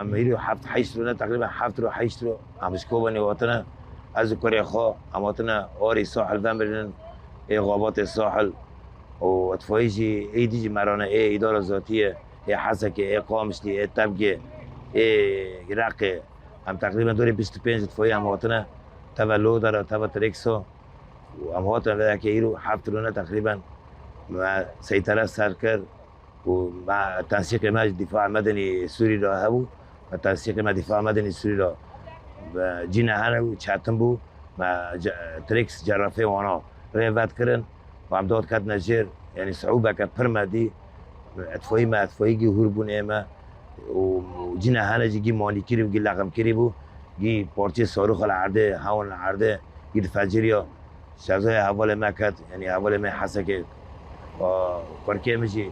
اميري حفت حيشترونا تقريبا حفترو حيشترو امسكوبني وطنا از كوريا خو اموتنا اوري ساحل فامبرن اي غابات الساحل واتفايجي اي ديجي مرانا اي اداره ذاتيه اي حسكه اي قامشلي اي تبقي اي عراقي هم تقريبا دوري 25 اتفاقی امواتنا تبع لودر تبع تريكسو وامواتنا ذاك يرو حفترونا تقريبا مع سيطره سركر ومع تنسيق مع الدفاع المدني السوري له هبو وتنسيق مع الدفاع المدني السوري له جينا هنا وشاتم بو مع تريكس جرافي وانا ريفات كرن وعم دود كات نجير يعني صعوبة كبرما دي اتفاقي ما اتفاقي جي هربون ايما وجينا هنا جي مالي كريب جي لقم كريبو جي بورتي صاروخ العرضه هاون العرضه جي الفجرية شغله حوالي ما كات يعني حوالي ما حسكت وكركي مشي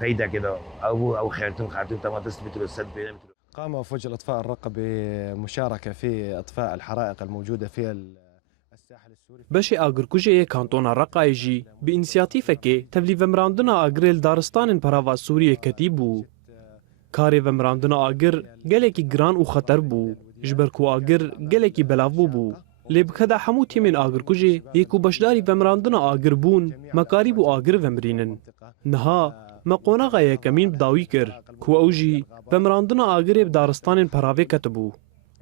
فايدة كده او خيرتم خاطر تما تثبتوا السد بين قام وفوج الأطفاء الرقة بمشاركة في إطفاء الحرائق الموجودة في الساحل السوري. بشي آگر کجه کانتون رقای جی به انسیاتیفه که تبلی ومراندنا آگریل دارستان پراوا سوریه کتیب بو. کاری ومراندنا آگر گلکی گران و خطر بو. جبرکو آگر گلکی بلاو بو. لبکدا همو تیمین آگر کجه یکو بشداری ومراندنا آگر بون مکاری بو آگر ومرینن. نها مقوناغا یکمین بداوی کر کو اوجی ومراندنا آگر دارستان پراوه کتبو.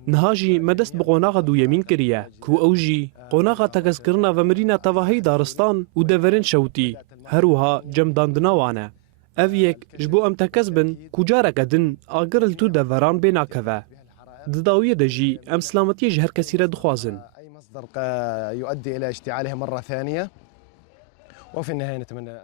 نهاجي مدست بقوناغا دو يمين كريا كو اوجي قوناغا تكسكرنا ومرينا تواهي دارستان و دفرين شوتي هروها جمداندنا وانا اويك جبو ام تكسبن كجارك ادن اقرل تو دفران بينا كذا دداوية دجي ام سلامتي جهر كثيرة دخوازن اي مصدر يؤدي الى اشتعاله مرة ثانية. وفي النهاية نتمنى